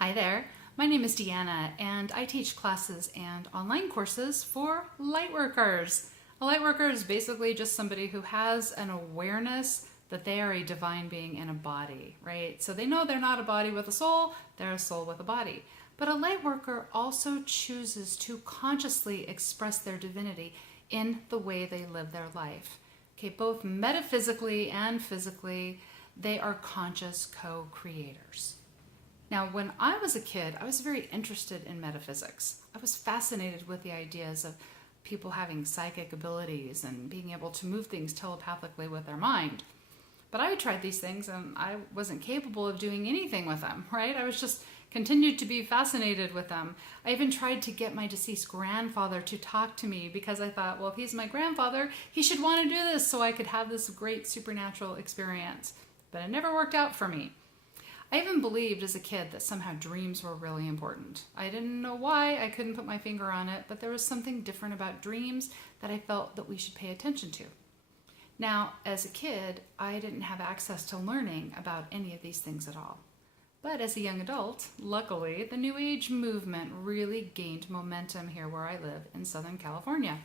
Hi there, my name is Deanna and I teach classes and online courses for Lightworkers. A Lightworker is basically just somebody who has an awareness that they are a divine being in a body, right? So they know they're not a body with a soul, they're a soul with a body. But a Lightworker also chooses to consciously express their divinity in the way they live their life. Okay, both metaphysically and physically, they are conscious co-creators. Now, when I was a kid, I was very interested in metaphysics. I was fascinated with the ideas of people having psychic abilities and being able to move things telepathically with their mind. But I tried these things and I wasn't capable of doing anything with them, right? I was just continued to be fascinated with them. I even tried to get my deceased grandfather to talk to me because I thought, well, if he's my grandfather, he should want to do this so I could have this great supernatural experience. But it never worked out for me. I even believed as a kid that somehow dreams were really important. I didn't know why, I couldn't put my finger on it, but there was something different about dreams that I felt that we should pay attention to. Now, as a kid, I didn't have access to learning about any of these things at all. But as a young adult, luckily, the New Age movement really gained momentum here where I live in Southern California.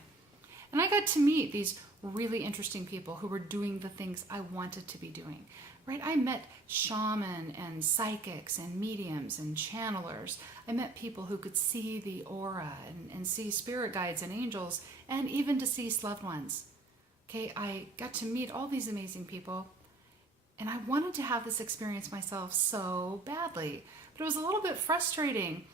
And I got to meet these really interesting people who were doing the things I wanted to be doing. Right? I met shaman and psychics and mediums and channelers. I met people who could see the aura and see spirit guides and angels and even deceased loved ones. Okay, I got to meet all these amazing people and I wanted to have this experience myself so badly. But it was a little bit frustrating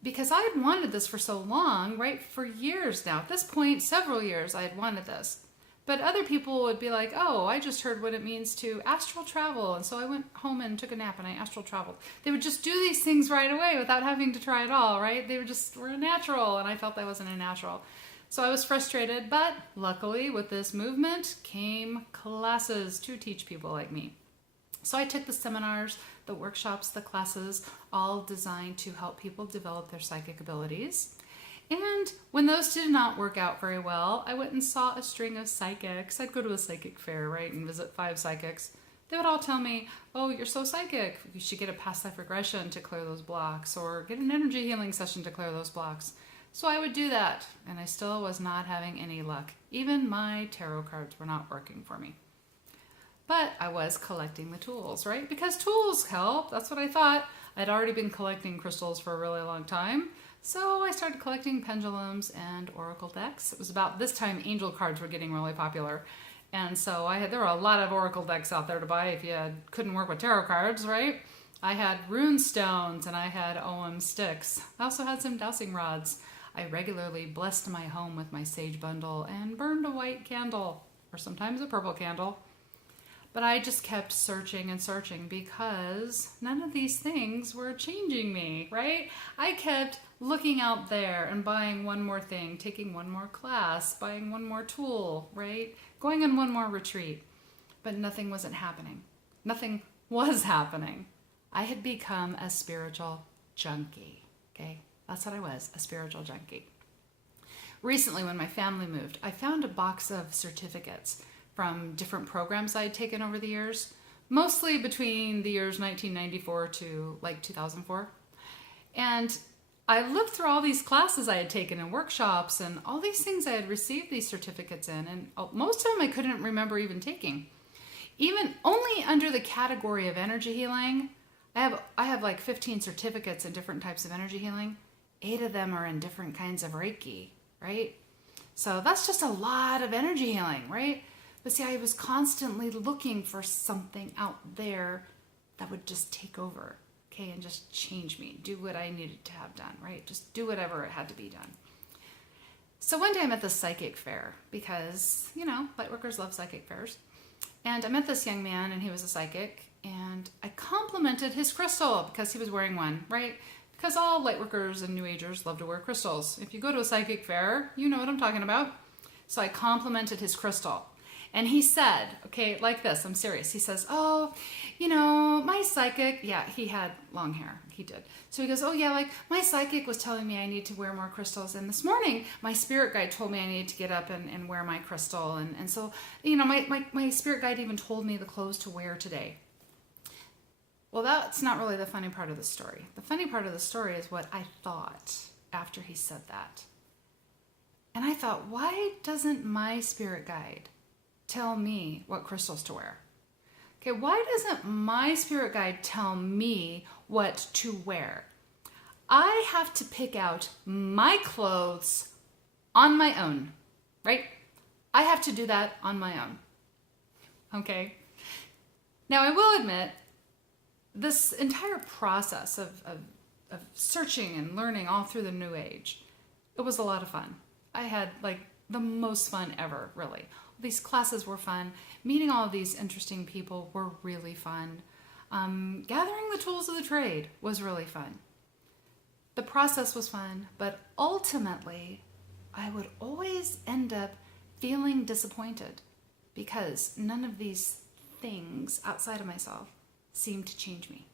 because I had wanted this for so long, right? For years now. At this point, several years I had wanted this. But other people would be like, oh, I just heard what it means to astral travel. And so I went home and took a nap and I astral traveled. They would just do these things right away without having to try at all, right? They were natural and I felt I wasn't a natural. So I was frustrated, but luckily with this movement came classes to teach people like me. So I took the seminars, the workshops, the classes, all designed to help people develop their psychic abilities. And when those did not work out very well, I went and saw a string of psychics. I'd go to a psychic fair, right, and visit 5 psychics. They would all tell me, oh, you're so psychic. You should get a past life regression to clear those blocks or get an energy healing session to clear those blocks. So I would do that, and I still was not having any luck. Even my tarot cards were not working for me. But I was collecting the tools, right? Because tools help. That's what I thought. I'd already been collecting crystals for a really long time. So I started collecting pendulums and oracle decks. It was about this time angel cards were getting really popular. And so there were a lot of oracle decks out there to buy if you couldn't work with tarot cards, right? I had rune stones and I had OM sticks. I also had some dowsing rods. I regularly blessed my home with my sage bundle and burned a white candle, or sometimes a purple candle. But I just kept searching and searching because none of these things were changing me, right? I kept looking out there and buying one more thing, taking one more class, buying one more tool, right? Going on one more retreat. But nothing wasn't happening. Nothing was happening. I had become a spiritual junkie, okay? That's what I was, a spiritual junkie. Recently, when my family moved, I found a box of certificates from different programs I had taken over the years, mostly between the years 1994 to like 2004. And I looked through all these classes I had taken and workshops and all these things I had received these certificates in, and most of them I couldn't remember even taking. Even only under the category of energy healing, I have like 15 certificates in different types of energy healing. 8 of them are in different kinds of Reiki, right? So that's just a lot of energy healing, right? But see, I was constantly looking for something out there that would just take over, okay, and just change me, do what I needed to have done, right? Just do whatever it had to be done. So one day I'm at the psychic fair because, Lightworkers love psychic fairs. And I met this young man and he was a psychic and I complimented his crystal because he was wearing one, right? Because all Lightworkers and New Agers love to wear crystals. If you go to a psychic fair, you know what I'm talking about. So I complimented his crystal. And he said, okay, like this, I'm serious. He says, oh, my psychic, yeah, he had long hair. He did. So he goes, oh yeah, like my psychic was telling me I need to wear more crystals. And this morning, my spirit guide told me I needed to get up and wear my crystal. And so, my spirit guide even told me the clothes to wear today. Well, that's not really the funny part of the story. The funny part of the story is what I thought after he said that. And I thought, why doesn't my spirit guide tell me what crystals to wear? Okay, why doesn't my spirit guide tell me what to wear? I have to pick out my clothes on my own, right? I have to do that on my own. Okay? Now, I will admit, this entire process of searching and learning all through the New Age, it was a lot of fun. I had like the most fun ever, really. These classes were fun. Meeting all of these interesting people were really fun. Gathering the tools of the trade was really fun. The process was fun, but ultimately, I would always end up feeling disappointed because none of these things outside of myself seemed to change me.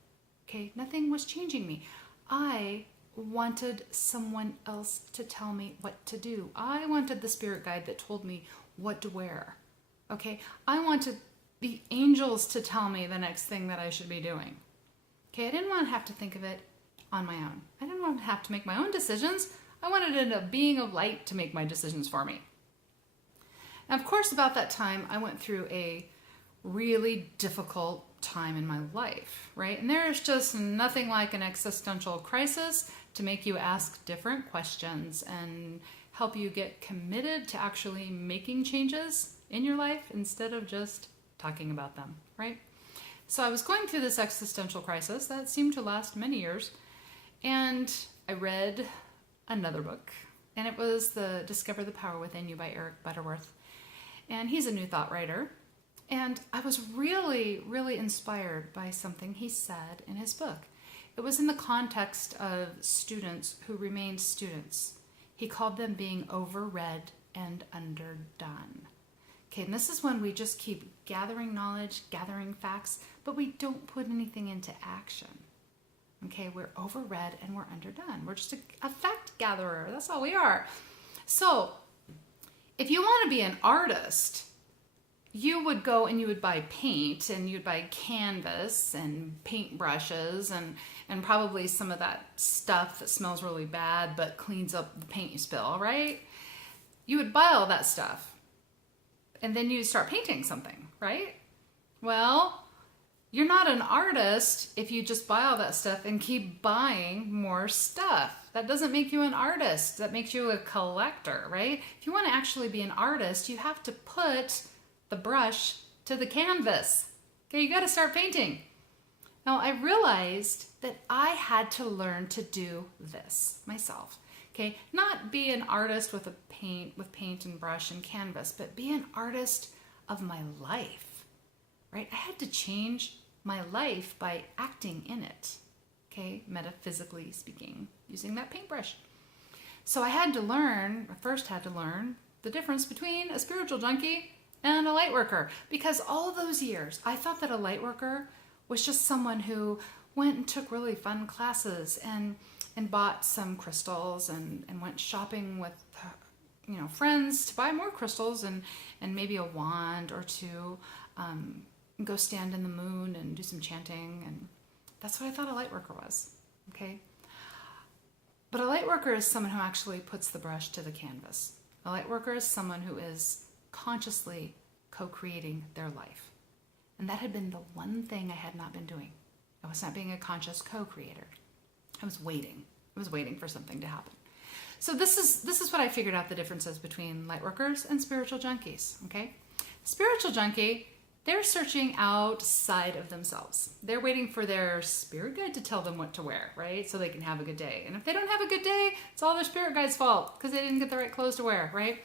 Okay, nothing was changing me. I wanted someone else to tell me what to do. I wanted the spirit guide that told me what to wear. Okay, I wanted the angels to tell me the next thing that I should be doing. Okay, I didn't want to have to think of it on my own. I didn't want to have to make my own decisions. I wanted a being of light to make my decisions for me. And of course, about that time, I went through a really difficult time in my life, right? And there's just nothing like an existential crisis to make you ask different questions and help you get committed to actually making changes in your life instead of just talking about them, right? So I was going through this existential crisis that seemed to last many years, and I read another book, and it was the Discover the Power Within You by Eric Butterworth. And he's a New Thought writer. And I was really, really inspired by something he said in his book. It was in the context of students who remained students. He called them being overread and underdone. Okay, and this is when we just keep gathering knowledge, gathering facts, but we don't put anything into action. Okay, we're overread and we're underdone. We're just a fact gatherer. That's all we are. So, if you want to be an artist, you would go and you would buy paint and you'd buy canvas and paint brushes and probably some of that stuff that smells really bad but cleans up the paint you spill, right? You would buy all that stuff and then you'd start painting something, right? Well, you're not an artist if you just buy all that stuff and keep buying more stuff. That doesn't make you an artist. That makes you a collector, right? If you want to actually be an artist, you have to put the brush to the canvas. Okay, you got to start painting. Now, I realized that I had to learn to do this myself. Okay, not be an artist with paint and brush and canvas, but be an artist of my life. Right? I had to change my life by acting in it. Okay, metaphysically speaking, using that paintbrush. So I first had to learn the difference between a spiritual junkie and a light worker, because all of those years I thought that a light worker was just someone who went and took really fun classes and bought some crystals and went shopping with friends to buy more crystals and maybe a wand or two, go stand in the moon and do some chanting, and that's what I thought a light worker was. Okay, but a light worker is someone who actually puts the brush to the canvas. A light worker is someone who is consciously co-creating their life. And that had been the one thing I had not been doing. I was not being a conscious co-creator. I was waiting. I was waiting for something to happen. So this is what I figured out the differences between light workers and spiritual junkies, okay? Spiritual junkie, they're searching outside of themselves. They're waiting for their spirit guide to tell them what to wear, right? So they can have a good day. And if they don't have a good day, it's all their spirit guide's fault because they didn't get the right clothes to wear, right?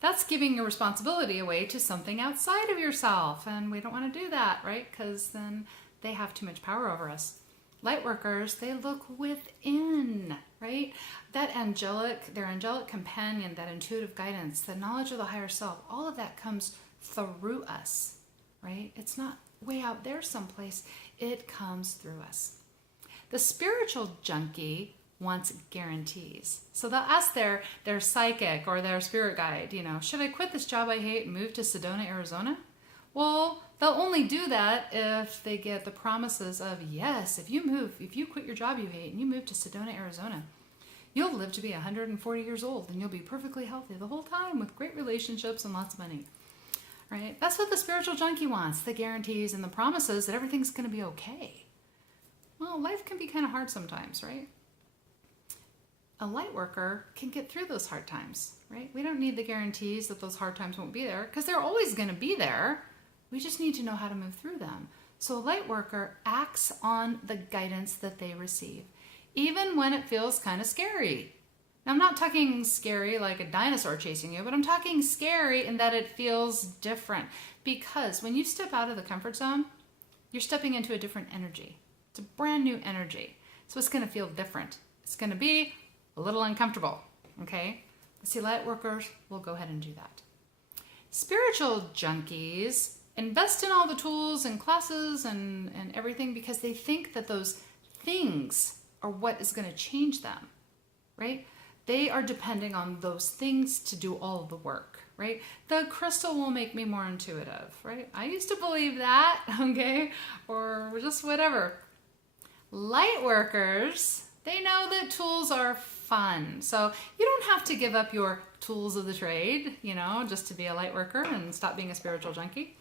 That's giving your responsibility away to something outside of yourself. And we don't want to do that, right? Because then they have too much power over us. Light workers, they look within, right? Their angelic companion, that intuitive guidance, the knowledge of the higher self, all of that comes through us, right? It's not way out there someplace. It comes through us. The spiritual junkie wants guarantees. So they'll ask their psychic or their spirit guide, should I quit this job I hate and move to Sedona, Arizona? Well, they'll only do that if they get the promises of, yes, if you quit your job you hate and you move to Sedona, Arizona, you'll live to be 140 years old and you'll be perfectly healthy the whole time with great relationships and lots of money. Right? That's what the spiritual junkie wants, the guarantees and the promises that everything's going to be okay. Well, life can be kind of hard sometimes, right? A light worker can get through those hard times, right? We don't need the guarantees that those hard times won't be there because they're always going to be there. We just need to know how to move through them. So a light worker acts on the guidance that they receive, even when it feels kind of scary. Now, I'm not talking scary like a dinosaur chasing you, but I'm talking scary in that it feels different. Because when you step out of the comfort zone, you're stepping into a different energy. It's a brand new energy. So it's going to feel different. It's going to be a little uncomfortable, okay? See, light workers will go ahead and do that. Spiritual junkies invest in all the tools and classes and everything because they think that those things are what is going to change them, right? They are depending on those things to do all of the work, right? The crystal will make me more intuitive, right? I used to believe that, okay? Or just whatever. Light workers, they know that tools are fun. So you don't have to give up your tools of the trade, just to be a light worker and stop being a spiritual junkie.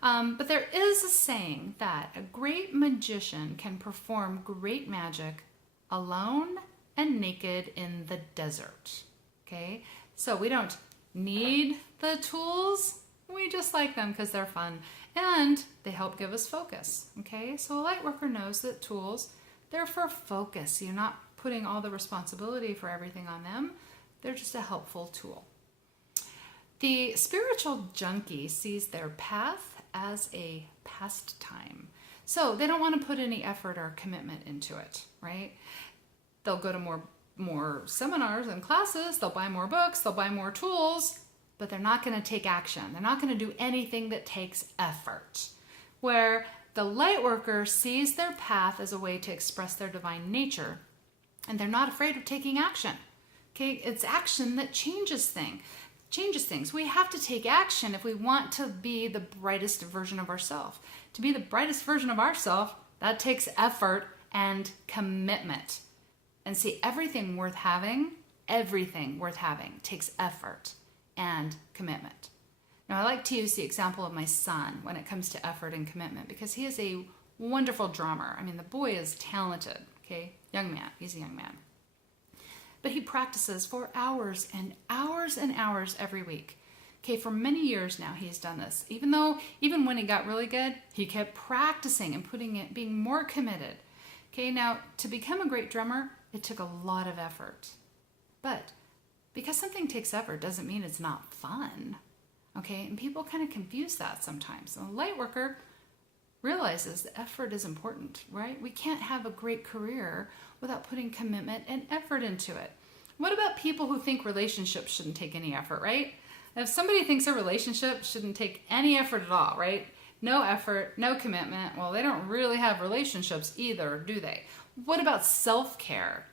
But there is a saying that a great magician can perform great magic alone and naked in the desert. Okay? So we don't need the tools. We just like them because they're fun and they help give us focus. Okay? So a light worker knows that tools, they're for focus. You're not putting all the responsibility for everything on them. They're just a helpful tool. The spiritual junkie sees their path as a pastime. So they don't want to put any effort or commitment into it, right? They'll go to more seminars and classes, they'll buy more books, they'll buy more tools, but they're not going to take action. They're not going to do anything that takes effort. Where the light worker sees their path as a way to express their divine nature, and they're not afraid of taking action. Okay, it's action that changes things. We have to take action if we want to be the brightest version of ourselves. To be the brightest version of ourselves, that takes effort and commitment. And see, everything worth having takes effort and commitment. Now, I like to use the example of my son when it comes to effort and commitment because he is a wonderful drummer. I mean, the boy is talented, okay? Young man, he's a young man. But he practices for hours and hours and hours every week. Okay, for many years now he's done this. Even when he got really good, he kept practicing and being more committed. Okay, now to become a great drummer, it took a lot of effort. But because something takes effort doesn't mean it's not fun. Okay, and people kind of confuse that sometimes. And a light worker realizes that effort is important, right? We can't have a great career without putting commitment and effort into it. What about people who think relationships shouldn't take any effort, right? If somebody thinks a relationship shouldn't take any effort at all, right? No effort, no commitment, well, they don't really have relationships either, do they? What about self-care?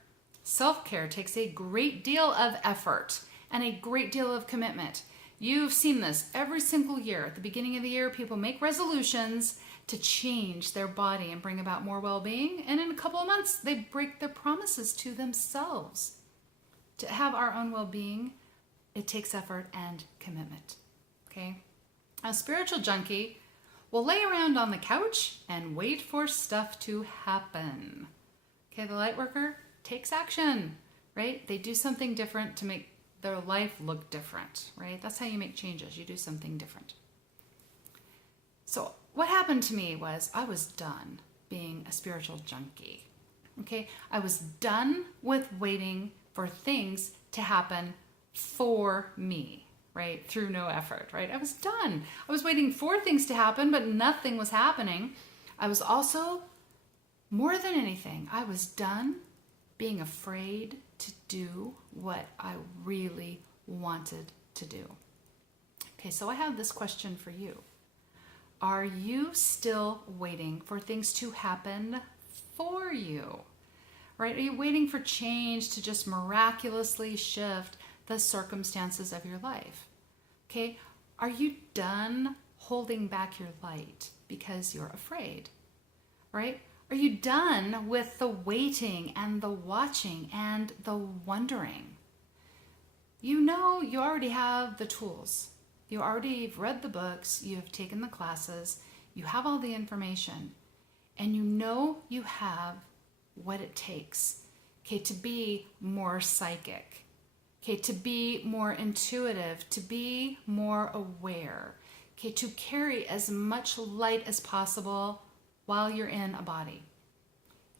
Self-care takes a great deal of effort and a great deal of commitment. You've seen this every single year. At the beginning of the year, people make resolutions to change their body and bring about more well-being. And in a couple of months, they break their promises to themselves. To have our own well-being, it takes effort and commitment. Okay? A spiritual junkie will lay around on the couch and wait for stuff to happen. Okay, the light worker takes action, right? They do something different to make their life look different, right? That's how you make changes. You do something different. So what happened to me was I was done being a spiritual junkie. Okay, I was done with waiting for things to happen for me, right? Through no effort, right? I was done. I was waiting for things to happen, but nothing was happening. I was also, more than anything, I was done being afraid to do what I really wanted to do. Okay, so I have this question for you. Are you still waiting for things to happen for you? Right? Are you waiting for change to just miraculously shift the circumstances of your life? Okay? Are you done holding back your light because you're afraid, right? Are you done with the waiting and the watching and the wondering? You know you already have the tools. You already have read the books, you've taken the classes, you have all the information, and you know you have what it takes, okay, to be more psychic, okay, to be more intuitive, to be more aware, okay, to carry as much light as possible while you're in a body.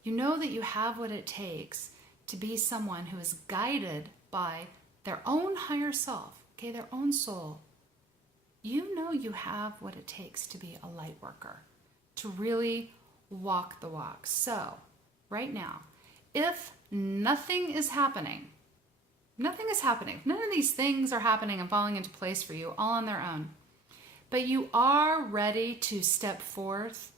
You know that you have what it takes to be someone who is guided by their own higher self, okay, their own soul. You know you have what it takes to be a light worker, to really walk the walk. So, right now, if nothing is happening, none of these things are happening and falling into place for you all on their own, but you are ready to step forth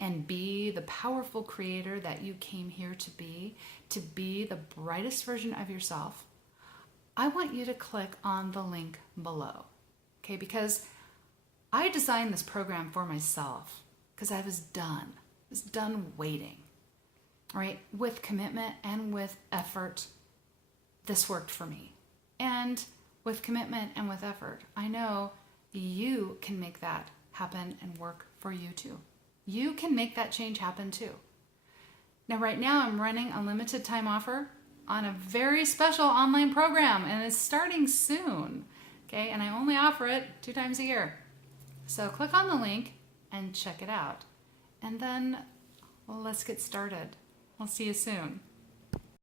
and be the powerful creator that you came here to be the brightest version of yourself, I want you to click on the link below, okay? Because I designed this program for myself because I was done waiting, all right? With commitment and with effort, this worked for me. And with commitment and with effort, I know you can make that happen and work for you too. You can make that change happen too. Now, right now, I'm running a limited time offer on a very special online program, and it's starting soon, okay? And I only offer it 2 times a year. So click on the link and check it out. And then, well, let's get started. I'll see you soon.